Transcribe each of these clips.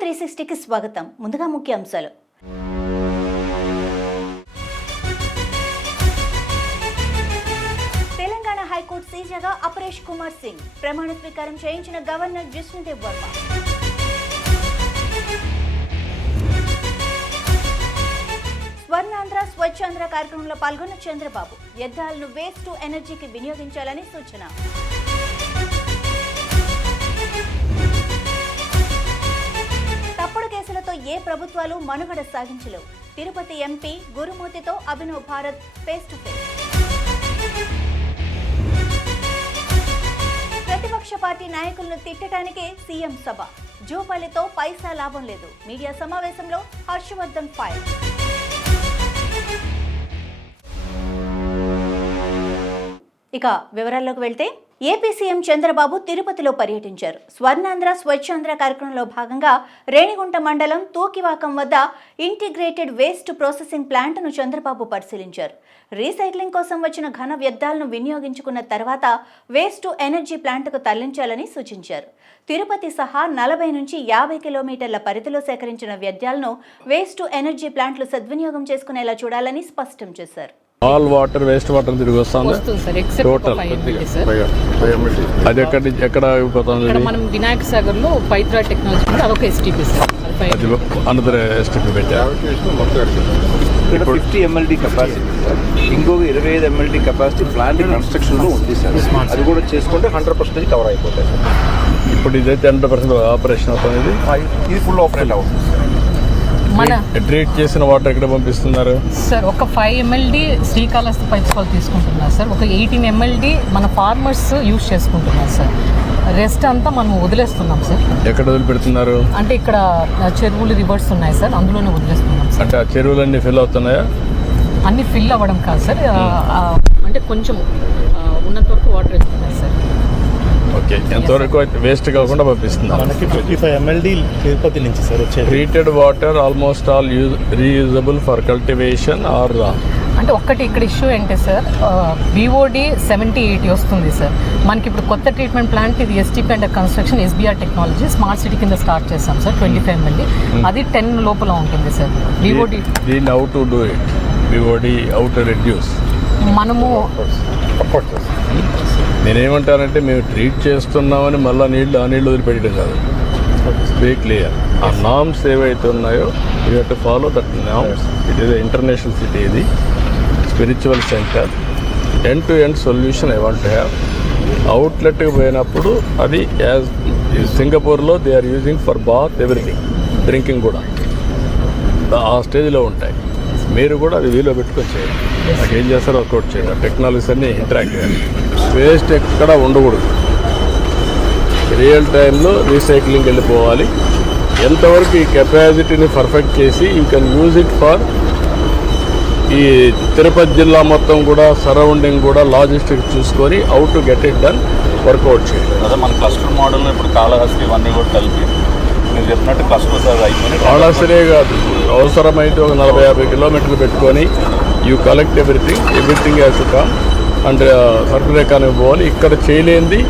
360కి స్వాగతం. ముందుగా ముఖ్యాంశాలు. తెలంగాణ హైకోర్టు సీజేగా అపరేష్ కుమార్ సింగ్ ప్రమాణ స్వీకారం చేయించిన గవర్నర్ జిష్ణుదేవ్ వర్మ. స్వర్ణాంధ్ర స్వచ్ఛాంధ్ర కార్యక్రమంలో పాల్గొన్న చంద్రబాబు వ్యర్థాలను వేస్ట్ టు ఎనర్జీకి వినియోగించాలని సూచన. తప్పుడు కేసులతో ఏ ప్రభుత్వాలు మనుగడ సాగించలేవు. తిరుపతి ఎంపీ గురుమూర్తితో Abhinav Bharat face to face. ప్రతిపక్ష పార్టీ నాయకులను తిట్టడానికే సీఎం సభ. జూపల్లితో పైసా లాభం లేదు. మీడియా సమావేశంలో హర్షవర్ధన్ ఫైర్. ఇక వివరాల్లోకి వెళ్తే ఏపీ సీఎం చంద్రబాబు తిరుపతిలో పర్యటించారు. స్వర్ణాంధ్ర స్వచ్ఛాంధ్ర కార్యక్రమంలో భాగంగా రేణిగుంట మండలం తూకివాకం వద్ద ఇంటిగ్రేటెడ్ వేస్ట్ ప్రాసెసింగ్ ప్లాంట్ను చంద్రబాబు పరిశీలించారు. రీసైక్లింగ్ కోసం వచ్చిన ఘన వ్యర్థాలను వినియోగించుకున్న తర్వాత వేస్ట్ టు ఎనర్జీ ప్లాంట్కు తరలించాలని సూచించారు. తిరుపతి సహా 40 నుంచి 50 కిలోమీటర్ల పరిధిలో సేకరించిన వ్యర్థాలను వేస్ట్ టు ఎనర్జీ ప్లాంట్లు సద్వినియోగం చేసుకునేలా చూడాలని స్పష్టం చేశారు. ఆల్ వాటర్ వేస్ట్ వాటర్ తిరిగి వస్తుంది టోటల్. అది ఎక్కడ అయిపోతుంది? మనం వినాయక సాగర్ లో పైత్రా టెక్నాలజీ అదొక ఎస్టీపీ సార్. అనదర్ ఎస్టీపీ పెట్టారు. ఇక్కడ 50 MLD కెపాసిటీ, ఇంకొక 25 MLD కెపాసిటీ ప్లాంట్ కన్స్ట్రక్షన్ లో ఉంది సార్. అది కూడా చేసుకుంటే 100% కవర్ అయిపోతాయి సార్. ఇప్పుడు ఇదైతే 100% ఆపరేషన్ అవుతుంది. ఇది ఫుల్ ఆపరేట్ అవుతుంది. ట్రీట్ చేసిన వాటర్ ఎక్కడ పంపిస్తున్నారు సార్? ఒక 5 MLD శ్రీకాళహస్తి పైప్స్ వాళ్ళు తీసుకుంటున్నారు సార్. ఒక 18 MLD మన ఫార్మర్స్ యూజ్ చేసుకుంటున్నారు సార్. రెస్ట్ అంతా మనం వదిలేస్తున్నాం సార్. ఎక్కడ వదిలిపెడుతున్నారు అంటే ఇక్కడ చెరువులు రివర్స్ ఉన్నాయి సార్, అందులోనే వదిలేస్తున్నాం సార్. అంటే ఆ చెరువులన్నీ ఫిల్ అవుతున్నాయా? అన్ని ఫిల్ అవ్వడం కాదు సార్, అంటే కొంచెం ఉన్నంత వరకు వాటర్ వెళ్తున్నాయి సార్. ఓకే, ఎంతవరకు వేస్ట్ కాకుండా పంపిస్తున్నారు? మనకి 55 MLD తిరుపతి నుంచి సార్ వచ్చేది. Treated water almost all reusable for cultivation are అంటే ఒక్కటి ఇక్కడ ఇష్యూ ఏంటి సార్, BOD 70-80 వస్తుంది సార్. మనకి ఇప్పుడు కొత్త ట్రీట్మెంట్ ప్లాంట్ ఇది STP and construction SBR technology smart city కింద స్టార్ట్ చేస్తాం సార్. 25 MLD అది 10 లోపల ఉంటుంది సార్. BOD దీన్ని how to do it? BOD how to reduce? మనము నేనేమంటానంటే మేము ట్రీట్ చేస్తున్నామని మళ్ళీ ఆ నీళ్ళు వదిలిపెట్టడం కాదు. Be clear. ఆ నామ్స్ ఏవైతే ఉన్నాయో you have to follow that norms. It is international city, ఇది spiritual centre. End to end solution I want to have. అవుట్లెట్కి పోయినప్పుడు అది యాజ్ సింగపూర్లో they are using for bath everything, drinking కూడా ఆ స్టేజ్లో ఉంటాయి. మీరు కూడా అది వీలో పెట్టుకొని చేయండి. నాకు ఏం చేస్తారో వర్కౌట్ చేయండి. టెక్నాలజీస్ అన్నీ ఇంటరాక్ట్ చేయాలి. వేస్ట్ ఎక్కడ ఉండకూడదు. రియల్ టైంలో రీసైక్లింగ్ వెళ్ళిపోవాలి. ఎంతవరకు ఈ కెపాసిటీని పర్ఫెక్ట్ చేసి you can use it for ఈ తిరుపతి జిల్లా మొత్తం కూడా సరౌండింగ్ కూడా లాజిస్టిక్స్ చూసుకొని how to get it done work out చేయండి. అదే మన క్లస్టర్ మోడల్ ఇప్పుడు కాళహస్తి ఇవన్నీ కూడా కలిపి మీరు చెప్పినట్టు క్లస్టర్ అయిపోయింది. కాళహస్తినే కాదు, అవసరమైతే ఒక 40-50 కిలోమీటర్లు పెట్టుకొని you collect everything has to come and circular economy పోవాలి. ఇక్కడ చేయలేంది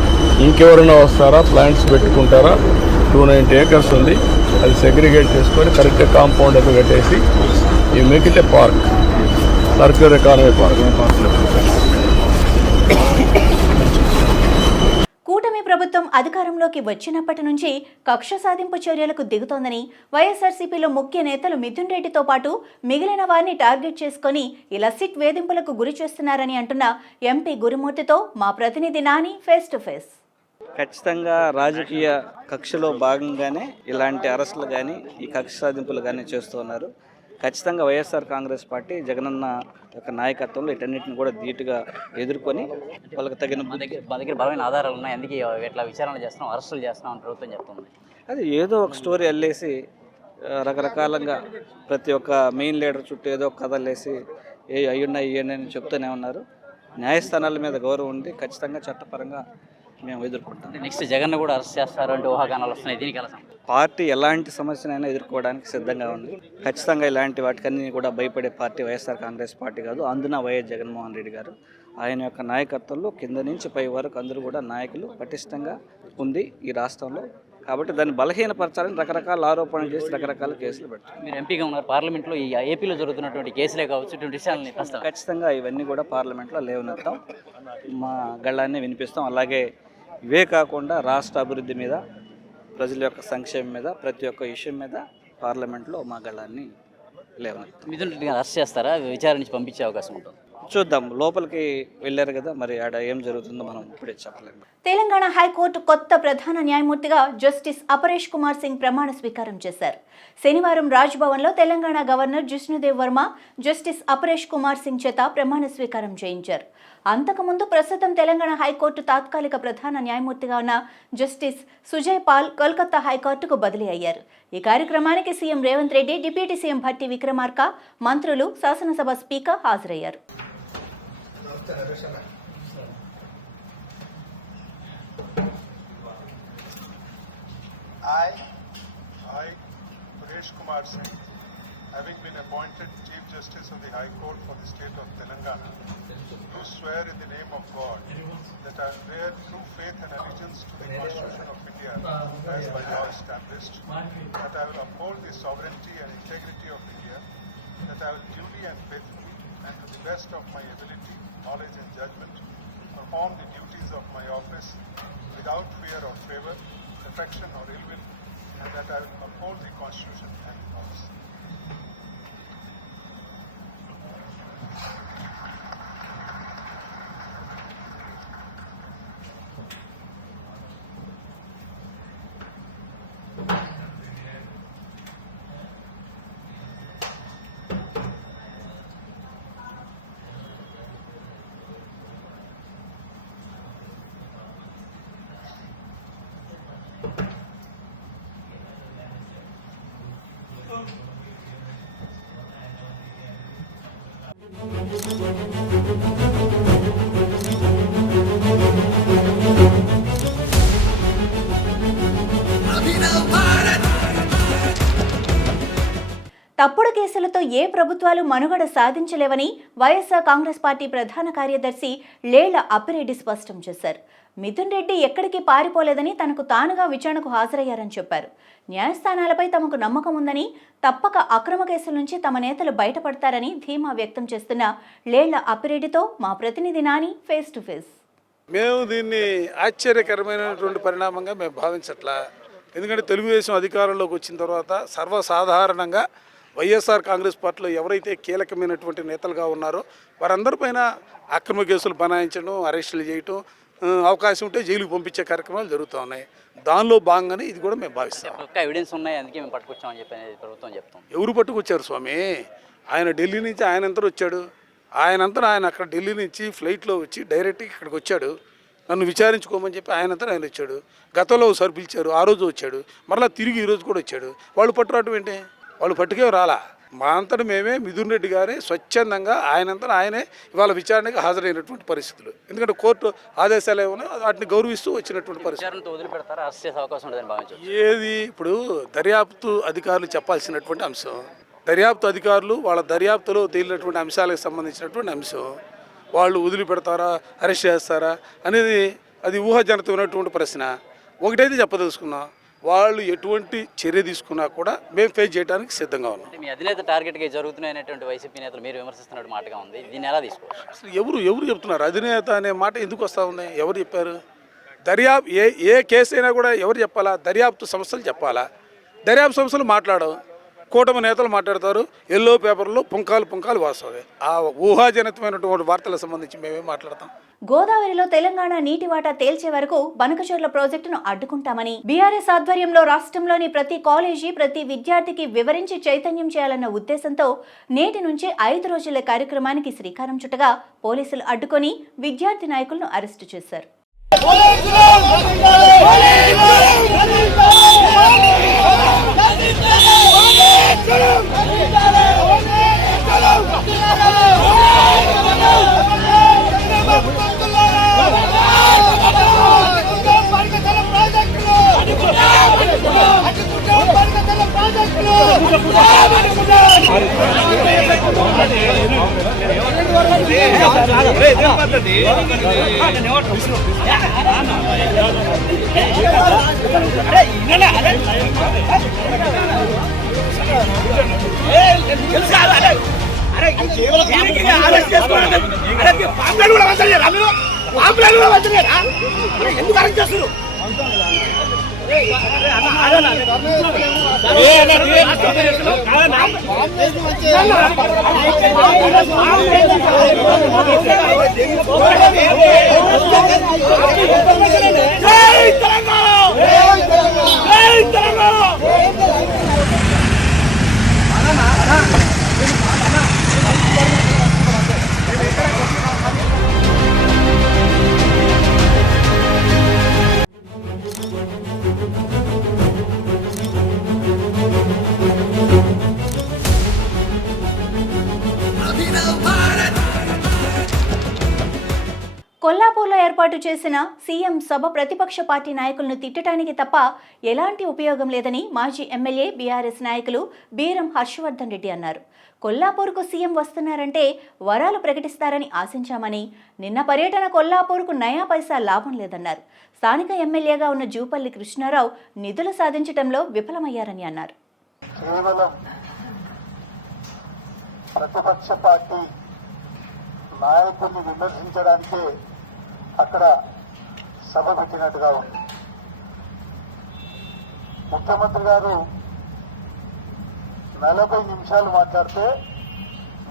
ఇంకెవరైనా వస్తారా, ప్లాంట్స్ పెట్టుకుంటారా? 290 acres ఉంది, అది సెగ్రిగేట్ చేసుకొని కరెక్ట్గా కాంపౌండ్ అయితే కట్టేసి you make it A park, circular economy park. కూటమి ప్రభుత్వం అధికారంలోకి వచ్చినప్పటి నుంచి కక్ష సాధింపు చర్యలకు దిగుతోందని, వైఎస్ఆర్సీపీలో ముఖ్య నేతలు మిథున్ రెడ్డితో పాటు మిగిలిన వారిని టార్గెట్ చేసుకుని ఇలా సిట్ వేధింపులకు గురి చేస్తున్నారని అంటున్న ఎంపీ గురుమూర్తితో మా ప్రతినిధి నాని ఫేస్ టు ఫేస్. ఖచ్చితంగా రాజకీయ కక్షలో భాగంగానే ఇలాంటి అరెస్టులు కానీ ఈ కక్ష సాధింపులు కానీ చేస్తున్నారు. ఖచ్చితంగా వైఎస్ఆర్ కాంగ్రెస్ పార్టీ జగనన్న యొక్క నాయకత్వంలో వీటన్నిటిని కూడా ధీటుగా ఎదుర్కొని వాళ్ళకి తగిన మా దగ్గర బలమైన ఆధారాలు ఉన్నాయి, అందుకే ఇట్లా విచారణ చేస్తున్నాం, అరెస్టులు చేస్తున్నాం అని ప్రభుత్వం చెప్తుంది. అది ఏదో ఒక స్టోరీ అల్లేసి రకరకాలంగా ప్రతి ఒక్క మెయిన్ లీడర్ చుట్టూ ఏదో ఒక కథ అల్లేసి అయ్యున్నాయి ఇవన్నీ చెప్తూనే ఉన్నారు. న్యాయస్థానాల మీద గౌరవం ఉండి ఖచ్చితంగా చట్టపరంగా మేము ఎదుర్కొంటాం. నెక్స్ట్ జగన్ కూడా అరెస్ట్ చేస్తారు అంటే ఊహాగానాలు వస్తున్నాయి. దీనికి ఎలా పార్టీ ఎలాంటి సమస్యనైనా ఎదుర్కోవడానికి సిద్ధంగా ఉంది. ఖచ్చితంగా ఇలాంటి వాటికన్నీ కూడా భయపడే పార్టీ వైఎస్ఆర్ కాంగ్రెస్ పార్టీ కాదు. అందున వైఎస్ జగన్మోహన్ రెడ్డి గారు ఆయన యొక్క నాయకత్వంలో కింద నుంచి పై వరకు అందరూ కూడా నాయకులు పటిష్టంగా ఉంది ఈ రాష్ట్రంలో. కాబట్టి దాన్ని బలహీనపరచాలని రకరకాల ఆరోపణలు చేసి రకరకాల కేసులు పెడతారు. మీరు ఎంపీగా ఉన్నారు, పార్లమెంట్లో ఈ ఏపీలో జరుగుతున్నటువంటి కేసులే కావచ్చు, ఇటువంటి విషయాలని ప్రస్తావన. ఖచ్చితంగా ఇవన్నీ కూడా పార్లమెంట్లో లేవనెత్తాం, మా గళ్ళాన్ని వినిపిస్తాం. అలాగే ఇవే కాకుండా రాష్ట్ర అభివృద్ధి మీద, ప్రజల యొక్క సంక్షేమం మీద, ప్రతి ఒక్క విషయం మీద పార్లమెంట్లో మా గళ్ళాన్ని లేవనెత్తాం. మిథున్ రెడ్డి గారు అరెస్ట్ చేస్తారా, విచారణ నుంచి పంపించే అవకాశం ఉంటుంది? చూద్దాం, లోపలికి వెళ్ళారు కదా, మరి ఆడ ఏం జరుగుతుందో మనం ఇప్పుడే చెప్పలేము. తెలంగాణ హైకోర్టు కొత్త ప్రధాన న్యాయమూర్తిగా జస్టిస్ అపరేష్ కుమార్ సింగ్ ప్రమాణ స్వీకారం చేశారు. శనివారం రాజ్భవన్లో తెలంగాణ గవర్నర్ జిష్ణుదేవ్ వర్మ జస్టిస్ అపరేష్ కుమార్ సింగ్ చేత ప్రమాణ స్వీకారం చేయించారు. అంతకుముందు ప్రస్తుతం తెలంగాణ హైకోర్టు తాత్కాలిక ప్రధాన న్యాయమూర్తిగా ఉన్న జస్టిస్ సుజయ్ పాల్ కోల్కతా హైకోర్టుకు బదిలీ అయ్యారు. ఈ కార్యక్రమానికి CM Revanth Reddy, deputy CM Bhatti Vikramarka, మంత్రులు, శాసనసభ స్పీకర్ హాజరయ్యారు. I, Paresh Kumar Singh, having been appointed Chief Justice of the High Court for the state of Telangana, do swear in the name of God that I will bear true faith and allegiance to the Constitution of India as by law established, that I will uphold the sovereignty and integrity of India, that I will duly and faithfully and to the best of my ability, knowledge and judgment perform the duties of my office without fear or favor, affection or ill will, and that I will uphold the Constitution and the laws. తప్పుడు కేసులతో ఏ ప్రభుత్వాలు మనుగడ సాధించలేవని YSR Congress party ప్రధాన కార్యదర్శి లేళ్ల అప్పిరెడ్డి స్పష్టం చేశారు. మిథున్ రెడ్డి ఎక్కడికి పారిపోలేదని, తనకు తానుగా విచారణకు హాజరయ్యారని చెప్పారు. న్యాయస్థానాలపై తమకు నమ్మకం ఉందని, తప్పక అక్రమ కేసుల నుంచి తమ నేతలు బయటపడతారని ధీమా వ్యక్తం చేస్తున్న లేళ్ల అప్పిరెడ్డితో మా ప్రతినిధి నాని ఫేస్ టు ఫేస్. మేము దీన్ని ఆశ్చర్యకరమైనటువంటి పరిణామంగా మేము భావించట్లా. ఎందుకంటే తెలుగుదేశం అధికారంలోకి వచ్చిన తర్వాత సర్వసాధారణంగా వైఎస్ఆర్ కాంగ్రెస్ పార్టీలో ఎవరైతే కీలకమైనటువంటి నేతలుగా ఉన్నారో వారందరిపైన అక్రమ కేసులు బనాయించడం, అరెస్టులు చేయటం, అవకాశం ఉంటే జైలుకు పంపించే కార్యక్రమాలు జరుగుతూ ఉన్నాయి. దానిలో భాగంగానే ఇది కూడా మేము భావిస్తాం. ఎవిడెన్స్ ఉన్నాయి, అందుకే మేము పట్టుకొచ్చామని చెప్పి ప్రభుత్వం చెప్తాం. ఎవరు పట్టుకొచ్చారు స్వామి? ఆయన ఢిల్లీ నుంచి ఆయనంతా వచ్చాడు. ఆయన అక్కడ ఢిల్లీ నుంచి ఫ్లైట్లో వచ్చి డైరెక్ట్గా ఇక్కడికి వచ్చాడు. నన్ను విచారించుకోమని చెప్పి ఆయన వచ్చాడు. గతంలో ఒకసారి పిలిచారు, ఆ రోజు వచ్చాడు. మరలా తిరిగి ఈరోజు కూడా వచ్చాడు. వాళ్ళు పట్టురావటం ఏంటి? వాళ్ళు పట్టుకే రాలా. మా అంతటా మేమే మిథున్ రెడ్డి గారే స్వచ్ఛందంగా ఆయనే ఇవాళ విచారణకు హాజరైనటువంటి పరిస్థితులు. ఎందుకంటే కోర్టు ఆదేశాలు ఏమన్నా వాటిని గౌరవిస్తూ వచ్చినటువంటి పరిస్థితి. ఏది ఇప్పుడు దర్యాప్తు అధికారులు చెప్పాల్సినటువంటి అంశం. దర్యాప్తు అధికారులు వాళ్ళ దర్యాప్తులో తేలినటువంటి అంశాలకు సంబంధించినటువంటి అంశం. వాళ్ళు వదిలిపెడతారా, అరెస్ట్ చేస్తారా అనేది అది ఊహాజనితమైనటువంటి ప్రశ్న. ఒకటైతే చెప్పదలుచుకున్నాం, వాళ్ళు ఎటువంటి చర్య తీసుకున్నా కూడా మేము ఫేస్ చేయడానికి సిద్ధంగా ఉన్నాం. మీ అధినేత టార్గెట్గా జరుగుతున్నాయనేటువంటి వైసీపీ నేతలు మీరు విమర్శిస్తున్నట్టు మాటగా ఉంది. దీన్ని ఎలా తీసుకోవాలి? అసలు ఎవరు చెప్తున్నారు? అధినేత అనే మాట ఎందుకు వస్తూ ఉంది? ఎవరు చెప్పారు? దర్యాప్తు ఏ కేసు అయినా కూడా ఎవరు చెప్పాలా? దర్యాప్తు సంస్థలు చెప్పాలా? దర్యాప్తు సంస్థలు మాట్లాడవు. కూటమి నేతలు మాట్లాడతారు. ఎల్లో పేపర్లో పుంకాలు వాస్తవే. ఆ ఊహాజనితమైనటువంటి వార్తలకు సంబంధించి మేమే మాట్లాడతాం. గోదావరిలో తెలంగాణ నీటి వాటా తేల్చే వరకు బనకచెర్ల ప్రాజెక్టును అడ్డుకుంటామని బీఆర్ఎస్ ఆధ్వర్యంలో రాష్ట్రంలోని ప్రతి కాలేజీ, ప్రతి విద్యార్థికి వివరించి చైతన్యం చేయాలన్న ఉద్దేశంతో నేటి నుంచి 5 రోజుల కార్యక్రమానికి శ్రీకారం చుట్టగా పోలీసులు అడ్డుకొని విద్యార్థి నాయకులను అరెస్టు చేశారు. Hey! కొల్లాపూర్లో ఏర్పాటు చేసిన సీఎం సభ ప్రతిపక్ష పార్టీ నాయకులను తిట్టడానికి తప్ప ఎలాంటి ఉపయోగం లేదని మాజీ ఎమ్మెల్యే బీఆర్ఎస్ నాయకులు బీరం హర్షవర్ధన్ రెడ్డి అన్నారు. కొల్లాపూర్కు సీఎం వస్తున్నారంటే వరాలు ప్రకటిస్తారని ఆశించామని, నిన్న పర్యటన కొల్లాపూర్కు నయా పైసా లాభం లేదన్నారు. స్థానిక ఎమ్మెల్యేగా ఉన్న జూపల్లి కృష్ణారావు నిధులు సాధించడంలో విఫలమయ్యారని అన్నారు. కేవలం ప్రతిపక్ష పార్టీ నాయకుడిని విమర్శించడానికే అక్కడ సభ పెట్టినట్టుగా ఉంది. ముఖ్యమంత్రి గారు 40 నిమిషాలు మాట్లాడితే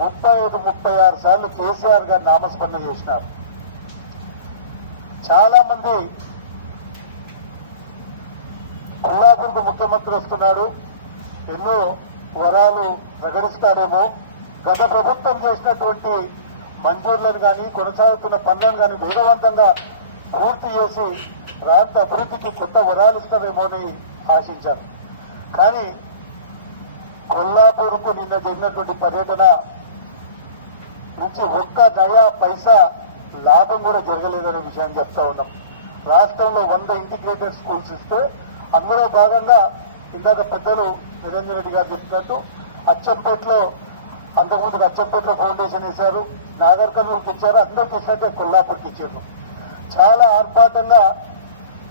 35-36 సార్లు కేసీఆర్ గారు నామస్మరణ చేసినారు. చాలా మంది కొల్లాపూర్కు ముఖ్యమంత్రి వస్తున్నాడు, ఎన్నో వరాలు ప్రకటిస్తాడేమో, గత ప్రభుత్వం చేసినటువంటి మంజూర్లను కానీ కొనసాగుతున్న పనులను కానీ వేగవంతంగా పూర్తి చేసి ప్రాంత అభివృద్ధికి కొత్త వరాలు ఇస్తారేమోని ఆశించారు. కానీ కొల్లాపూర్కు నిన్న జరిగినటువంటి పర్యటన నుంచి ఒక్క నయా పైసా లాభం కూడా జరగలేదనే విషయాన్ని చెప్తా ఉన్నాం. రాష్ట్రంలో 100 ఇంటిగ్రేటెడ్ స్కూల్స్ ఇస్తే అందులో భాగంగా ఇందాక పెద్దలు నిరంజన్ రెడ్డి గారు చెప్తున్నట్టు అచ్చంపేటలో, అంతకుముందు అచ్చంపేటలో ఫౌండేషన్ వేశారు, నాగర్ కర్నూలుకి ఇచ్చారు, అందరికి ఇచ్చినట్టే కొల్లాపూర్కి ఇచ్చారు. చాలా ఆర్భాటంగా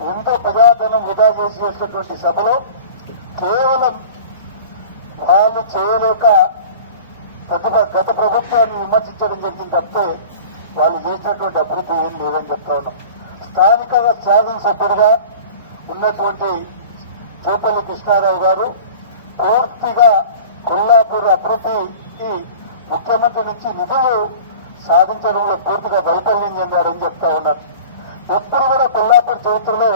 ఎంతో ప్రజాధనం వృధా చేసి చేసినటువంటి సభలో కేవలం వాళ్ళు చేయలేక గత ప్రభుత్వాన్ని విమర్శించడం జరిగింది తప్పితే వాళ్ళు చేసినటువంటి అభివృద్ధి ఏం లేదని చెప్తా ఉన్నాం. స్థానికంగా శాసనసభ్యుడిగా ఉన్నటువంటి జూపల్లి కృష్ణారావు గారు పూర్తిగా కొల్లాపూర్ అభివృద్ధికి ముఖ్యమంత్రి నుంచి నిధులు సాధించడంలో పూర్తిగా వైఫల్యం చెందారని చెప్తా ఉన్నారు. ఎప్పుడు కూడా కొల్లాపూర్ చరిత్రలో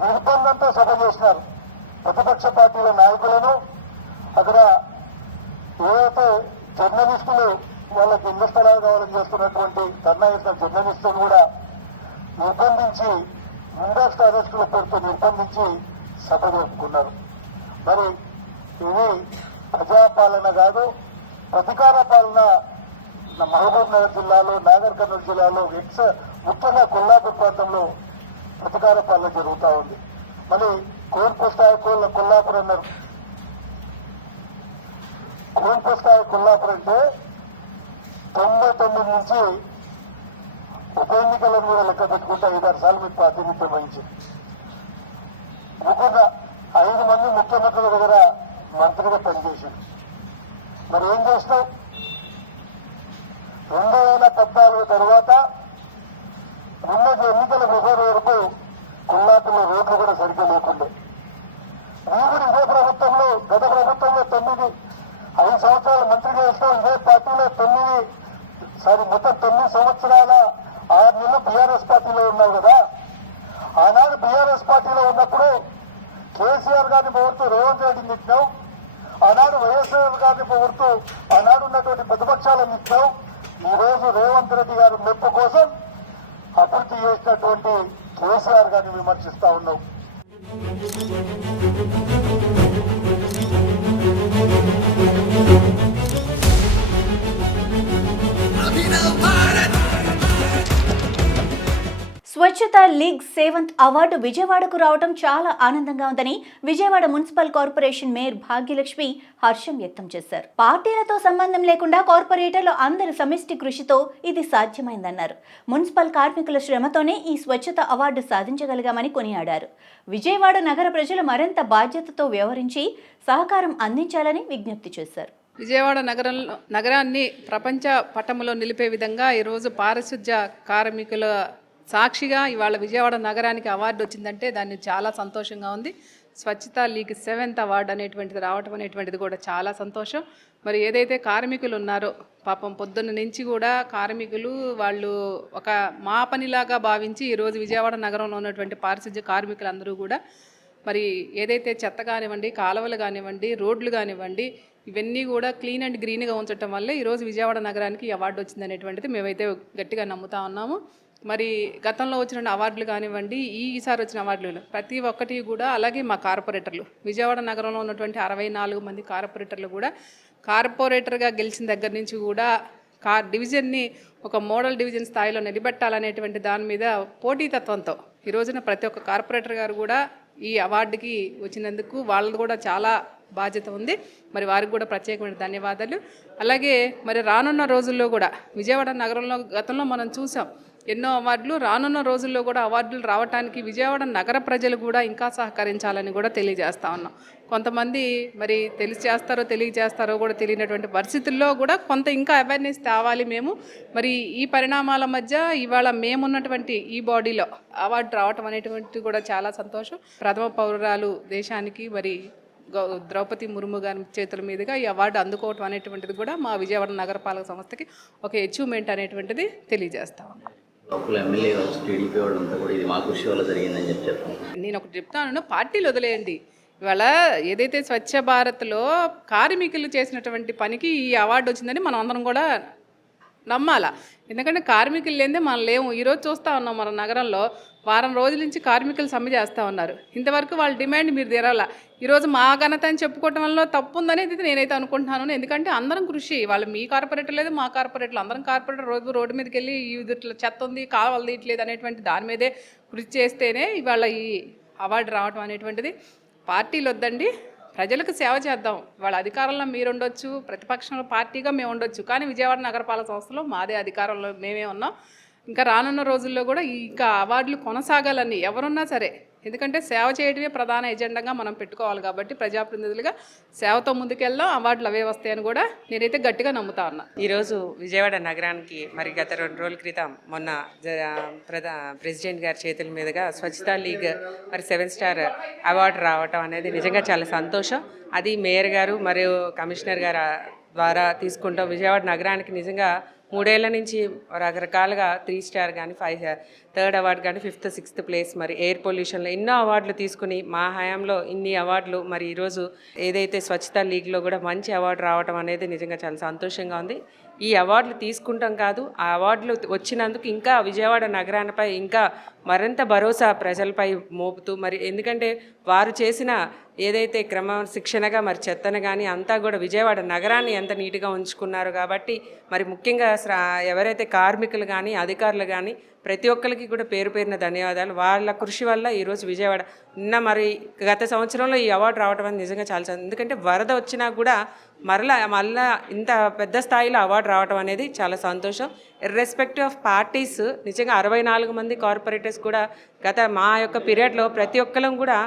నిర్బంధంతో సభ చేసినారు. ప్రతిపక్ష పార్టీల నాయకులను అక్కడ ఏదైతే జర్నలిస్టులు వాళ్ళకి ఇళ్ల స్థలాలు కావాలని చేస్తున్నటువంటి ధర్నా చేసిన జర్నలిస్టులను కూడా నిర్బంధించి ముందస్తు అరెస్టుల పేరుతో నిర్బంధించి సభ జరుపుకున్నారు. మరి ఇది ప్రజాపాలన కాదు, ప్రతీకార పాలన. మహబూబ్ నగర్ జిల్లాలో, నాగర్ కర్నూలు జిల్లాలో, ముఖ్యంగా కొల్లాపూర్ ప్రాంతంలో ప్రతీకార పాలన జరుగుతూ ఉంది. మళ్ళీ కోన్పుస్తాయి కొల్లాపూర్ అన్నారు. కోన్పుస్తాయి కొల్లాపూర్ అంటే 99 నుంచి ఉప ఎన్నికలను కూడా లెక్క పెట్టుకుంటే 5-6 సార్లు మీకు ప్రాతినిధ్యం వహించింది. ముఖ్యంగా 5 మంది ముఖ్యమంత్రుల దగ్గర మంత్రిగా పనిచేశారు. మరి ఏం చేస్తావు? 2014 తర్వాత ఉన్నది ఎన్నికల బిఫోర్ వరకు కొల్లాపూర్లో రోడ్లు కూడా సరిగ్గా లేకుండే. నువ్వు కూడా ఇదే ప్రభుత్వంలో, గత ప్రభుత్వంలో 5 సంవత్సరాలు మంత్రిగా వేస్తావు. ఇదే పార్టీలో మొత్తం 9 సంవత్సరాల 6 నెలలు బీఆర్ఎస్ పార్టీలో ఉన్నావు కదా. ఆనాడు బీఆర్ఎస్ పార్టీలో ఉన్నప్పుడు కేసీఆర్ గారిని పొగుడుతూ రేవంత్ రెడ్డిని తిట్టినావు. ఆనాడు వైఎస్ఆర్ గారిని పొగుడుతూ ఆనాడు ఉన్నటువంటి ప్రతిపక్షాలను ఇచ్చావు. ఈ రోజు రేవంత్ రెడ్డి గారి మెప్పు కోసం అభివృద్ధి చేసినటువంటి కేసీఆర్ గారిని విమర్శిస్తా ఉన్నావు. స్వచ్ఛత స్వచ్ఛత లీగ్ 7th అవార్డు విజయవాడకు రావడం చాలా ఆనందంగా ఉందని Vijayawada municipal corporation mayor Bhagyalakshmi హర్షం వ్యక్తం చేశారు. పార్టీలతో సంబంధం లేకుండా కార్పొరేటర్లు అందరి సమిష్టి కృషితో ఇది సాధ్యమైందన్నారు. మున్సిపల్ కార్మికుల శ్రమతోనే ఈ స్వచ్ఛత అవార్డు సాధించగలిగామని కొనియాడారు. విజయవాడ నగర ప్రజలు మరింత బాధ్యతతో వ్యవహరించి సహకారం అందించాలని విజ్ఞప్తి చేశారు. విజయవాడ నగరాన్ని ప్రపంచ పటంలో నిలిపే విధంగా ఈరోజు పారిశుధ్య కార్మికుల సాక్షిగా ఇవాళ విజయవాడ నగరానికి అవార్డు వచ్చిందంటే దాన్ని చాలా సంతోషంగా ఉంది. స్వచ్ఛత లీగ్ 7th అవార్డు అనేటువంటిది రావటం అనేటువంటిది కూడా చాలా సంతోషం. మరి ఏదైతే కార్మికులు ఉన్నారో పాపం పొద్దున్న నుంచి కూడా కార్మికులు వాళ్ళు ఒక మా పనిలాగా భావించి ఈరోజు విజయవాడ నగరంలో ఉన్నటువంటి పారిశుధ్య కార్మికులందరూ కూడా మరి ఏదైతే చెత్త కానివ్వండి, కాలువలు కానివ్వండి, రోడ్లు కానివ్వండి, ఇవన్నీ కూడా క్లీన్ అండ్ గ్రీన్గా ఉంచడం వల్లే ఈరోజు విజయవాడ నగరానికి అవార్డు వచ్చిందనేటువంటిది మేమైతే గట్టిగా నమ్ముతా ఉన్నాము. మరి గతంలో వచ్చిన అవార్డులు కానివ్వండి, ఈసారి వచ్చిన అవార్డులు ప్రతి ఒక్కటి కూడా, అలాగే మా కార్పొరేటర్లు విజయవాడ నగరంలో ఉన్నటువంటి 64 మంది కార్పొరేటర్లు కూడా కార్పొరేటర్గా గెలిచిన దగ్గర నుంచి కూడా డివిజన్ని ఒక మోడల్ డివిజన్ స్థాయిలో నిలబెట్టాలనేటువంటి దాని మీద పోటీతత్వంతో ఈ రోజున ప్రతి ఒక్క కార్పొరేటర్ గారు కూడా ఈ అవార్డుకి వచ్చినందుకు వాళ్ళది కూడా చాలా బాధ్యత ఉంది. మరి వారికి కూడా ప్రత్యేకమైన ధన్యవాదాలు. అలాగే మరి రానున్న రోజుల్లో కూడా విజయవాడ నగరంలో గతంలో మనం చూసాం ఎన్నో అవార్డులు, రానున్న రోజుల్లో కూడా అవార్డులు రావడానికి విజయవాడ నగర ప్రజలు కూడా ఇంకా సహకరించాలని కూడా తెలియజేస్తా ఉన్నాం. కొంతమంది మరి తెలియజేస్తారో కూడా తెలియనటువంటి పరిస్థితుల్లో కూడా కొంత ఇంకా అవేర్నెస్ తేవాలి మేము. మరి ఈ పరిణామాల మధ్య ఇవాళ మేమున్నటువంటి ఈ బాడీలో అవార్డు రావటం అనేటువంటిది కూడా చాలా సంతోషం. ప్రథమ పౌరురాలు దేశానికి మరి ద్రౌపది ముర్ము గారి చేతుల మీదుగా ఈ అవార్డు అందుకోవటం అనేటువంటిది కూడా మా విజయవాడ నగరపాలక సంస్థకి ఒక అచీవ్మెంట్ అనేటువంటిది తెలియజేస్తా ఉన్నాం. నేను ఒకటి చెప్తాను, పార్టీలు వదిలేయండి. ఇవాళ ఏదైతే స్వచ్ఛ భారత్లో కార్మికులు చేసినటువంటి పనికి ఈ అవార్డు వచ్చిందని మనం అందరం కూడా నమ్మాలా. ఎందుకంటే కార్మికులు లేదే మనం లేము. ఈరోజు చూస్తూ ఉన్నాం మన నగరంలో వారం రోజుల నుంచి కార్మికులు సమ్మె చేస్తూ ఉన్నారు. ఇంతవరకు వాళ్ళ డిమాండ్ మీరు తీరాలా. ఈరోజు మా ఘనత అని చెప్పుకోవటం వల్ల తప్పు ఉందనేది నేనైతే అనుకుంటున్నాను. ఎందుకంటే అందరం కృషి, వాళ్ళు మీ కార్పొరేటర్ లేదు మా కార్పొరేటర్లు అందరం కార్పొరేటర్ రోడ్డు మీదకి వెళ్ళి ఇట్లా చెత్త ఉంది కాలువలు తీయట్లేదు అనేటువంటి దాని మీదే కృషి చేస్తేనే ఇవాళ ఈ అవార్డు రావటం అనేటువంటిది. పార్టీలు వద్దండి, ప్రజలకు సేవ చేద్దాం. వాళ్ళ అధికారంలో మీరు ఉండొచ్చు, ప్రతిపక్షంలో పార్టీగా మేము ఉండొచ్చు, కానీ విజయవాడ నగరపాలక సంస్థలో మాదే అధికారంలో మేమే ఉన్నాం. ఇంకా రానున్న రోజుల్లో కూడా ఇంకా అవార్డులు కొనసాగాలని ఎవరున్నా సరే, ఎందుకంటే సేవ చేయడమే ప్రధాన ఎజెండాగా మనం పెట్టుకోవాలి. కాబట్టి ప్రజాప్రతినిధులుగా సేవతో ముందుకెళ్దాం, అవార్డులు అవే వస్తాయని కూడా నేనైతే గట్టిగా నమ్ముతా ఉన్నా. ఈరోజు విజయవాడ నగరానికి మరి గత 2 రోజుల క్రితం మొన్న ప్రెసిడెంట్ గారి చేతుల మీదుగా స్వచ్ఛతా లీగ్ మరి 7 స్టార్ అవార్డు రావటం అనేది నిజంగా చాలా సంతోషం. అది మేయర్ గారు మరియు కమిషనర్ గారు ద్వారా తీసుకుంటాం. విజయవాడ నగరానికి నిజంగా 3 ఏళ్ల నుంచి రకరకాలుగా 3 స్టార్ కానీ 3rd అవార్డు కానీ 5th 6th ప్లేస్ మరి ఎయిర్ పొల్యూషన్లో ఎన్నో అవార్డులు తీసుకుని మా హయాంలో ఇన్ని అవార్డులు మరి ఈరోజు ఏదైతే స్వచ్ఛతా లీగ్లో కూడా మంచి అవార్డు రావడం అనేది నిజంగా చాలా సంతోషంగా ఉంది. ఈ అవార్డులు తీసుకుంటాం కాదు, ఆ అవార్డులు వచ్చినందుకు ఇంకా విజయవాడ నగరానిపై ఇంకా మరింత భరోసా ప్రజలపై మోపుతూ మరి ఎందుకంటే వారు చేసిన ఏదైతే క్రమశిక్షణగా మరి చెత్తను కానీ అంతా కూడా విజయవాడ నగరాన్ని ఎంత నీట్గా ఉంచుకున్నారు. కాబట్టి మరి ముఖ్యంగా ఎవరైతే కార్మికులు కానీ అధికారులు కానీ ప్రతి ఒక్కరికి కూడా పేరున ధన్యవాదాలు. వాళ్ళ కృషి వల్ల ఈరోజు విజయవాడ మరి గత సంవత్సరంలో ఈ అవార్డు రావడం అనేది నిజంగా చాలా ఎందుకంటే వరద వచ్చినా కూడా మళ్ళా ఇంత పెద్ద స్థాయిలో అవార్డు రావడం అనేది చాలా సంతోషం. ఇర్రెస్పెక్టివ్ ఆఫ్ పార్టీస్ నిజంగా 64 మంది కార్పొరేటర్స్ కూడా గత మా యొక్క పీరియడ్లో ప్రతి ఒక్కరం కూడా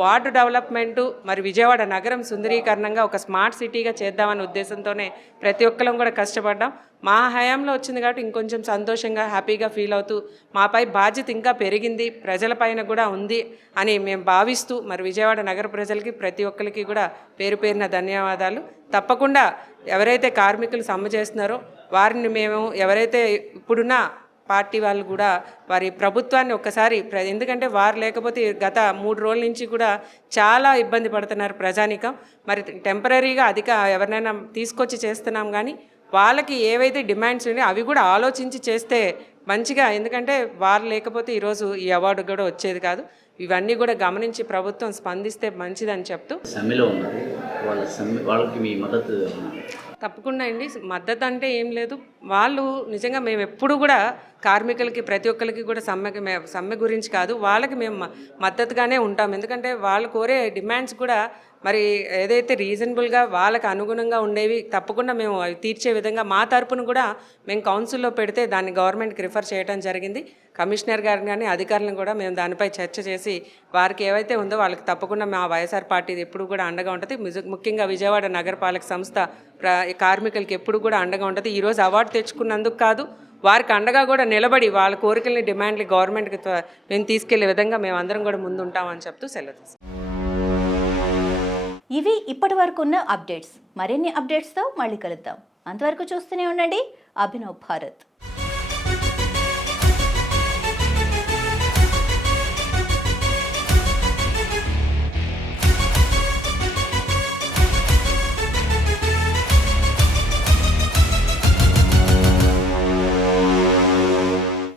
వార్డు డెవలప్మెంటు మరి విజయవాడ నగరం సుందరీకరణంగా ఒక స్మార్ట్ సిటీగా చేద్దామనే ఉద్దేశంతోనే ప్రతి ఒక్కరం కూడా కష్టపడ్డాం. మా హయాంలో వచ్చింది కాబట్టి ఇంకొంచెం సంతోషంగా హ్యాపీగా ఫీల్ అవుతూ మాపై బాధ్యత ఇంకా పెరిగింది, ప్రజలపైన కూడా ఉంది అని మేము భావిస్తూ మరి విజయవాడ నగర ప్రజలకి ప్రతి ఒక్కరికి కూడా పేరున ధన్యవాదాలు. తప్పకుండా ఎవరైతే కార్మికులు సమ్మె చేస్తున్నారో వారిని మేము ఎవరైతే ఇప్పుడున్న పార్టీ వాళ్ళు కూడా వారి ప్రభుత్వాన్ని ఒక్కసారి ఎందుకంటే వారు లేకపోతే గత 3 రోజుల నుంచి కూడా చాలా ఇబ్బంది పడుతున్నారు ప్రజానికం. మరి టెంపరీగా ఎవరినైనా తీసుకొచ్చి చేస్తున్నాం కానీ వాళ్ళకి ఏవైతే డిమాండ్స్ ఉన్నాయో అవి కూడా ఆలోచించి చేస్తే మంచిగా, ఎందుకంటే వారు లేకపోతే ఈరోజు ఈ అవార్డు కూడా వచ్చేది కాదు. ఇవన్నీ కూడా గమనించి ప్రభుత్వం స్పందిస్తే మంచిదని చెప్తూ సమ్మెలో ఉన్నారు వాళ్ళకి మీ మద్దతు తప్పకుండా అండి. మద్దతు అంటే ఏం లేదు. వాళ్ళు నిజంగా మేము ఎప్పుడు కూడా కార్మికులకి ప్రతి ఒక్కరికి కూడా సమ్మె గురించి కాదు, వాళ్ళకి మేము మద్దతుగానే ఉంటాం. ఎందుకంటే వాళ్ళు కోరే డిమాండ్స్ కూడా మరి ఏదైతే రీజనబుల్గా వాళ్ళకి అనుగుణంగా ఉండేవి తప్పకుండా మేము అవి తీర్చే విధంగా మా తరపున కూడా మేము కౌన్సిల్లో పెడితే దాన్ని గవర్నమెంట్కి రిఫర్ చేయడం జరిగింది. కమిషనర్ గారిని కానీ అధికారులను కూడా మేము దానిపై చర్చ చేసి వారికి ఏవైతే ఉందో వాళ్ళకి తప్పకుండా మా వైఎస్ఆర్ పార్టీ ఎప్పుడు కూడా అండగా ఉంటుంది. ముఖ్యంగా విజయవాడ నగరపాలక సంస్థ కార్మికులకి ఎప్పుడు కూడా అండగా ఉంటుంది. ఈరోజు అవార్డు తెచ్చుకున్నందుకు కాదు, వారికి అండగా కూడా నిలబడి వాళ్ళ కోరికల్ని డిమాండ్లు గవర్నమెంట్కి మేము తీసుకెళ్లే విధంగా మేము అందరం కూడా ముందుంటామని చెప్తూ సెలవు తీసుకుంటాం. ఇవి ఇప్పటి వరకు ఉన్న అప్డేట్స్. మరిన్ని అప్డేట్స్తో మళ్ళీ కలుద్దాం. అంతవరకు చూస్తూనే ఉండండి అభినవ్ భారత్.